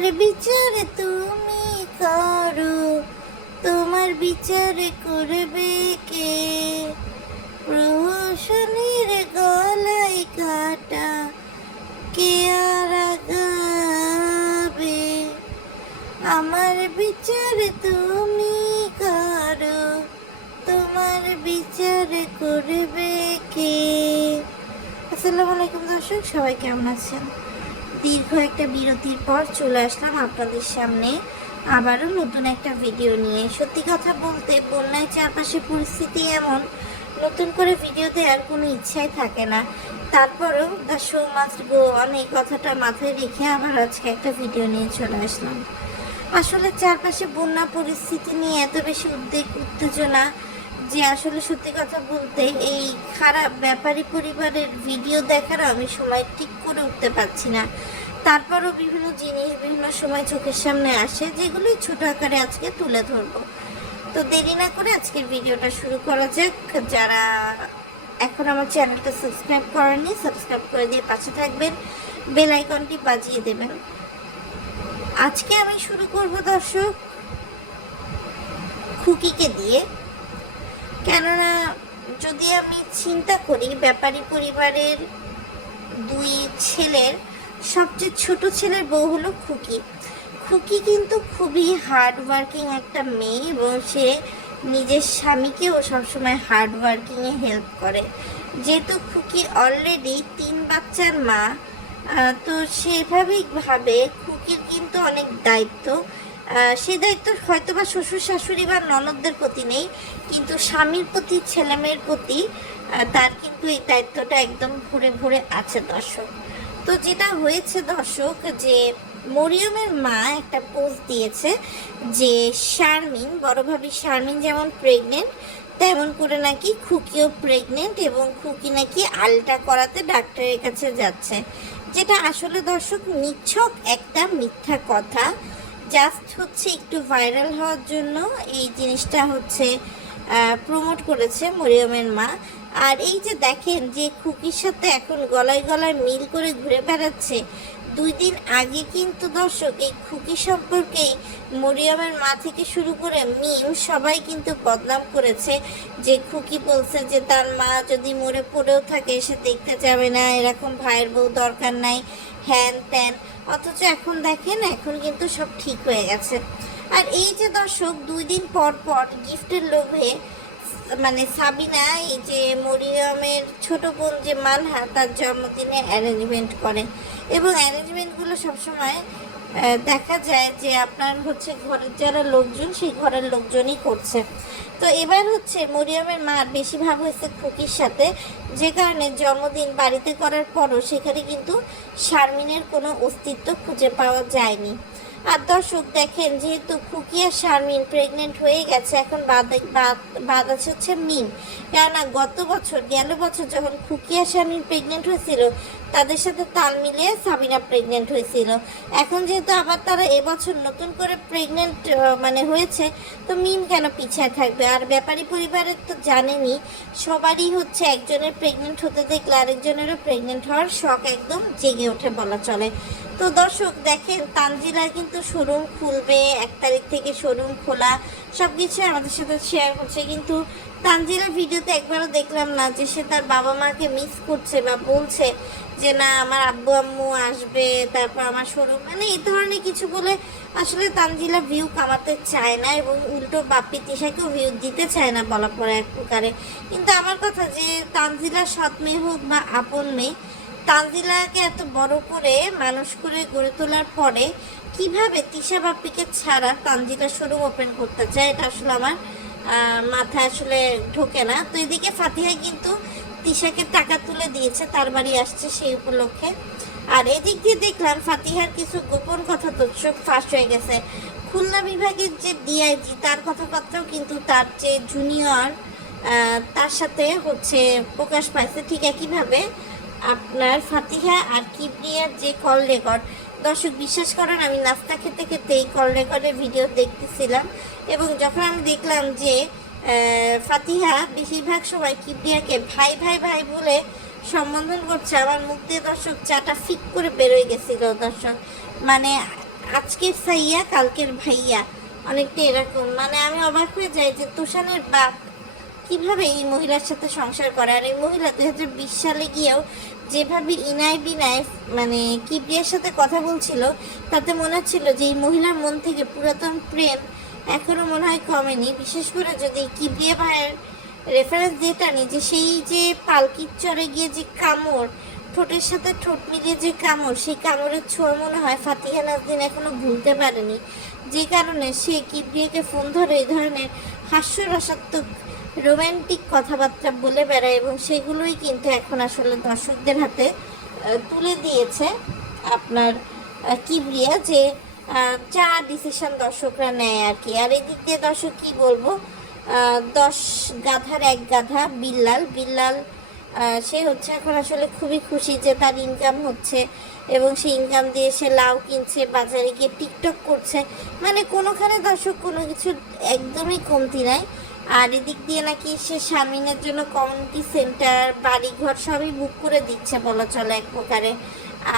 আমার বিচার তুমি করো, তোমার বিচার করবে কে? প্রহসনের গলায় কাটা কে আর আগাবে? আমার বিচার তুমি করো, তোমার বিচার করবে কে? আসসালামু আলাইকুম দর্শক, সবাই কেমন আছেন? দীর্ঘ একটা বিরতির পর চলে আসলাম আপনাদের সামনে আবারও নতুন একটা ভিডিও নিয়ে। সত্যি কথা বলতে বন্যায় চারপাশে পরিস্থিতি এমন, নতুন করে ভিডিও দেওয়ার কোনো ইচ্ছাই থাকে না। তারপরেও the show must go on এই কথাটা মাথায় রেখে আবার আজকে একটা ভিডিও নিয়ে চলে আসলাম। আসলে চারপাশে বন্যা পরিস্থিতি নিয়ে এত বেশি উদ্বেগ উত্তেজনা যে আসলে সত্যি কথা বলতে এই খারাপ ব্যাপারী পরিবারের ভিডিও দেখার আমি সময় ঠিক করে উঠতে পারছি না। তারপরও বিভিন্ন জিনিস বিভিন্ন সময় চোখের সামনে আসে, যেগুলোই ছোট আকারে আজকে তুলে ধরবো। তো দেরি না করে আজকের ভিডিওটা শুরু করা যাক। যারা এখন আমার চ্যানেলটা সাবস্ক্রাইব করেননি, সাবস্ক্রাইব করে দিয়ে পাশে থাকবেন, বেল আইকনটি বাজিয়ে দেবেন। আজকে আমি শুরু করব দর্শক খুকিকে দিয়ে। কেননা যদি আমি চিন্তা করি ব্যাপারী পরিবারের দুই ছেলের সবচেয়ে ছোট ছেলের বউ হলো খুকি। খুকি কিন্তু খুবই হার্ড ওয়ার্কিং একটা মেয়ে এবং সে নিজের স্বামীকেও সবসময় হার্ড ওয়ার্কিংয়ে হেল্প করে। যেহেতু খুকি অলরেডি 3 বাচ্চার মা, তো সেভাবেইভাবে খুকির কিন্তু অনেক দায়িত্ব। সেই দায়িত্ব হয়তো বা শ্বশুর শাশুড়ি বা ননদদের প্রতি নেই, কিন্তু স্বামীর প্রতি ছেলে মেয়ের প্রতি তার কিন্তু এই দায়িত্বটা একদম ভরে ভরে আছে দর্শক। তো যেটা হয়েছে দর্শক, যে মরিয়মের মা একটা পোস্ট দিয়েছে যে শারমিন, বড় ভাবি শারমিন যেমন প্রেগনেন্ট তেমন করে নাকি খুকিও প্রেগনেন্ট এবং খুকি নাকি আলট্রা করাতে ডাক্তারের কাছে যাচ্ছে। যেটা আসলে দর্শক নিছক একটা মিথ্যা কথা। জাস্ট হচ্ছে একটু ভাইরাল হওয়ার জন্য এই জিনিসটা হচ্ছে প্রমোট করেছে মরিয়মের মা। আর এই যে দেখেন যে খুকির সাথে এখন গলায় গলায় মিল করে ঘুরে বেড়াচ্ছে, 2 দিন আগে কিন্তু দর্শক এই খুকি সম্পর্কেই মরিয়মের মা থেকে শুরু করে মিম সবাই কিন্তু বদনাম করেছে। যে খুকি বলছে যে তার মা যদি মরে পড়েও থাকে সে দেখতে যাবে না, এরকম ভাইয়ের বউ দরকার নাই, হ্যান ত্যান। অথচ এখন দেখেন এখন কিন্তু সব ঠিক হয়ে গেছে। আর এই যে দর্শক 2 দিন পর পর গিফটের লোভে মানে সাবিনা, এই যে মরিয়মের ছোট বোন যে মানহা, তার জন্মদিনে অ্যারেঞ্জমেন্ট করে এবং অ্যারেঞ্জমেন্টগুলো সবসময় দেখা যায় যে আপনার হচ্ছে ঘরের যারা লোকজন সেই ঘরের লোকজনই করছে। তো এবার হচ্ছে মরিয়মের মার বেশি ভাব হয়েছে খুকির সাথে, যে কারণে জন্মদিন বাড়িতে করার পরও সেখানে কিন্তু শারমিনের কোনো অস্তিত্ব খুঁজে পাওয়া যায়নি। আর দর্শক দেখেন, যেহেতু খুকি আর শারমিন প্রেগনেন্ট হয়ে গেছে, এখন বাদ আছে হচ্ছে মিম। কেননা গেল বছর যখন খুকি আর শারমিন প্রেগনেন্ট হয়েছিল, তাদের সাথে তাল মিলিয়ে সাবিনা প্রেগনেন্ট হয়েছিল। এখন যেহেতু আবার তারা এবছর নতুন করে প্রেগনেন্ট মানে হয়েছে, তো মিম কেন পিছিয়ে থাকবে? আর ব্যাপারী পরিবারের তো জানেনই, সবারই হচ্ছে একজনের প্রেগনেন্ট হতে দেখলে আরেকজনেরও প্রেগনেন্ট হওয়ার শখ একদম জেগে ওঠে বলা চলে। তো দর্শক দেখেন, তানজিলা কিন্তু শোরুম খুলবে, 1 তারিখ থেকে শোরুম খোলা, সব কিছু আমাদের সাথে শেয়ার করছে। কিন্তু তানজিলার ভিডিওতে একবারও দেখলাম না যে সে তার বাবা মাকে মিস করছে বা বলছে যে না আমার আব্বু আম্মু আসবে, তারপর আমার শোরুম, মানে এই ধরনের কিছু বলে আসলে তানজিলা ভিউ কামাতে চায় না এবং উল্টো বাপ্পি তিশাকেও ভিউ দিতে চায় না বলা পড়ে এক প্রকারে। কিন্তু আমার কথা যে তানজিলার সৎ মেয়ে হোক বা আপন মেয়ে, তানজিলাকে এত বড় করে মানুষ করে গড়ে তোলার পরে কিভাবে তিশা বাপ্পিকে ছাড়া তানজিলা শোরুম ওপেন করতে চায়, এটা আসলে আমার মাথায় আসলে ঢোকে না। তো এদিকে ফাতিহা কিন্তু তিশাকে টাকা তুলে দিয়েছে, তার বাড়ি আসছে সেই উপলক্ষে। আর এদিক দিয়ে দেখলাম ফাতিহার কিছু গোপন কথা তো চোখ ফাঁস হয়ে গেছে। খুলনা বিভাগের যে ডিআইজি, তার কথাবার্তাও কিন্তু তার যে জুনিয়র তার সাথে হচ্ছে প্রকাশ পাইছে। ঠিক একইভাবে আপনার ফাতিহা আর কিবরিয়ার যে কল রেকর্ড, দর্শক বিশ্বাস করেন আমি নাস্তা খেতে খেতে এই কল রেকর্ডের ভিডিও দেখতেছিলাম এবং যখন আমি দেখলাম যে ফাতিহা বেশিরভাগ সময় কিবরিয়াকে ভাই ভাই ভাই বলে সম্বোধন করছে, আমার মুখ দিয়ে দর্শক চাটা ফিক করে বেরোয় গেছিল দর্শক। মানে আজকের সাইয়া কালকের ভাইয়া, অনেকটা এরকম। মানে আমি অবাক হয়ে যাই যে তুষানের বাপ কিভাবে এই মহিলার সাথে সংসার করে। আর এই মহিলা 2020 সালে গিয়েও যেভাবে ইনায় বিনায় মানে কিবরিয়ার সাথে কথা বলছিল, তাতে মনে হচ্ছিল যে এই মহিলার মন থেকে পুরাতন প্রেম এখনো মনে হয় কমেনি। বিশেষ করে যদি কিবরিয়া ভাইয়ের রেফারেন্স দিয়ে টানি, যে সেই যে পালকির চড়ে গিয়ে যে কামড়, ঠোঁটের সাথে ঠোঁট মিলিয়ে যে কামড়, সেই কামড়ের ছোঁয়া মনে হয় ফাতিহা নাজনীন এখনো ভুলতে পারেনি। যে কারণে সে কিবরিয়াকে ফোন ধরে এই ধরনের হাস্যরসাত্মক রোম্যান্টিক কথাবার্তা বলে বেড়ায়, এবং সেগুলোই কিন্তু এখন আসলে দর্শকদের হাতে তুলে দিয়েছে আপনার কিবরিয়া, যে যা ডিসিশন দর্শকরা নেয় আর কি। আর এদিক দিয়ে দর্শক কি বলবো, 10 গাধার এক গাধা বিল্লাল বিল্লাল সে হচ্ছে এখন আসলে খুবই খুশি যে তার ইনকাম হচ্ছে, এবং সেই ইনকাম দিয়ে সে লাউ কিনছে, বাজারে গিয়ে টিকটক করছে। মানে কোনোখানে দর্শক কোনো কিছু একদমই কমতি নাই। আর এদিক দিয়ে নাকি সে শারমিনের জন্য কমিউনিটি সেন্টার, বাড়িঘর সবই বুক করে দিচ্ছে বলা চলে এক প্রকারে।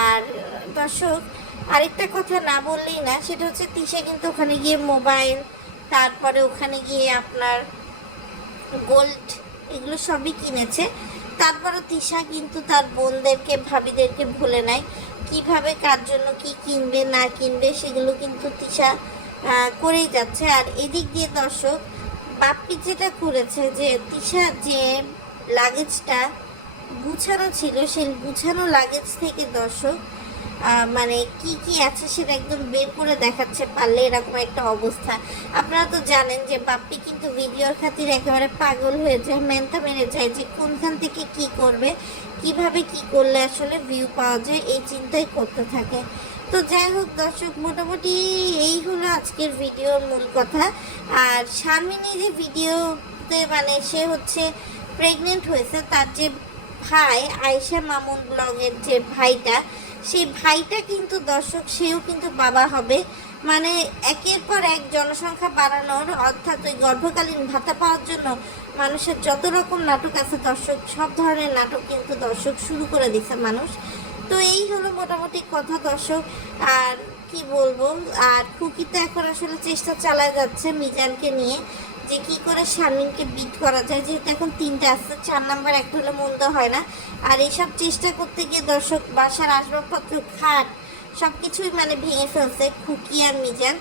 আর দর্শক আরেকটা কথা না বললেই না, সেটা হচ্ছে তিশা কিন্তু ওখানে গিয়ে মোবাইল, তারপরে ওখানে গিয়ে আপনার গোল্ড, এগুলো সবই কিনেছে। তারপরে তিশা কিন্তু তার বোনদেরকে ভাবিদেরকে ভুলে নাই, কিভাবে কার জন্য কি কিনবে না কিনবে সেগুলো কিন্তু তিশা করেই যাচ্ছে। আর এদিক দিয়ে দর্শক বাপ্পি যেটা করেছে, যে তিশা যে লাগেজটা গুছানো ছিল, সেই গুছানো লাগেজ থেকে দর্শক মানে কি কি আছে সেটা একদম বের করে দেখাচ্ছে পারলে, এরকম একটা অবস্থা। আপনারা তো জানেন যে বাপ্পি কিন্তু ভিডিওর খাতির একেবারে পাগল হয়ে যায়, মেনতা মেরে যায় যে কোনখান থেকে কি করবে, কিভাবে কি করলে আসলে ভিউ পাওয়া যায়, এই চিন্তাই করতে থাকে। তো যাই হোক দর্শক, মোটামুটি এই হলো আজকের ভিডিওর মূল কথা। আর শারমিনী যে ভিডিওতে মানে সে হচ্ছে প্রেগনেন্ট হয়েছে, তার যে ভাই আয়েশা মামুন ব্লগের যে ভাইটা, সেই ভাইটা কিন্তু দর্শক সেও কিন্তু বাবা হবে। মানে একের পর এক জনসংখ্যা বাড়ানোর, অর্থাৎ ওই গর্ভকালীন ভাতা পাওয়ার জন্য মানুষের যত রকম নাটক আছে দর্শক, সব ধরনের নাটক কিন্তু দর্শক শুরু করে দিছে মানুষ। তো এই হলো মোটামুটি কথা দর্শক। আর কি বলবো, আর খুকি তো এখন আসলে চেষ্টা চালায় যাচ্ছে মিজানকে নিয়ে, যে কি করে শারমিনকে বিট করা যায়, যেহেতু এখন 3টা আসছে, 4 নাম্বার একটা হলে মন্দ হয় না। আর এইসব চেষ্টা করতে গিয়ে দর্শক বাসার আসবাবপত্র, খাট সব কিছুই মানে ভেঙে ফেলছে খুকি আর মিজান,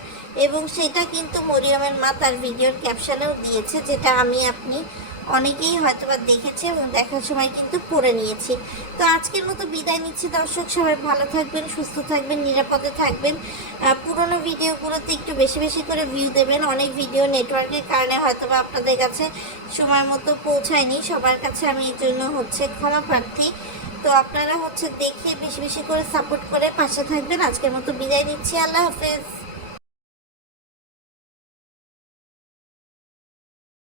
এবং সেটা কিন্তু মরিয়মের মা তার ভিডিওর ক্যাপশনেও দিয়েছে, যেটা আমি আপনি অনেকেই হয়তো বা দেখেছে এবং দেখার সময় কিন্তু পড়ে নিয়েছি। তো আজকের মতো বিদায় নিচ্ছি দর্শক, সবাই ভালো থাকবেন, সুস্থ থাকবেন, নিরাপদে থাকবেন। পুরোনো ভিডিওগুলোতে একটু বেশি বেশি করে ভিউ দেবেন। অনেক ভিডিও নেটওয়ার্কের কারণে হয়তো বা আপনাদের কাছে সময় মতো পৌঁছায়নি, সবার কাছে আমি এই জন্য হচ্ছে ক্ষমা প্রার্থী। তো আপনারা হচ্ছে দেখে বেশি বেশি করে সাপোর্ট করে পাশে থাকবেন। আজকের মতো বিদায় নিচ্ছি, আল্লাহ হাফেজ।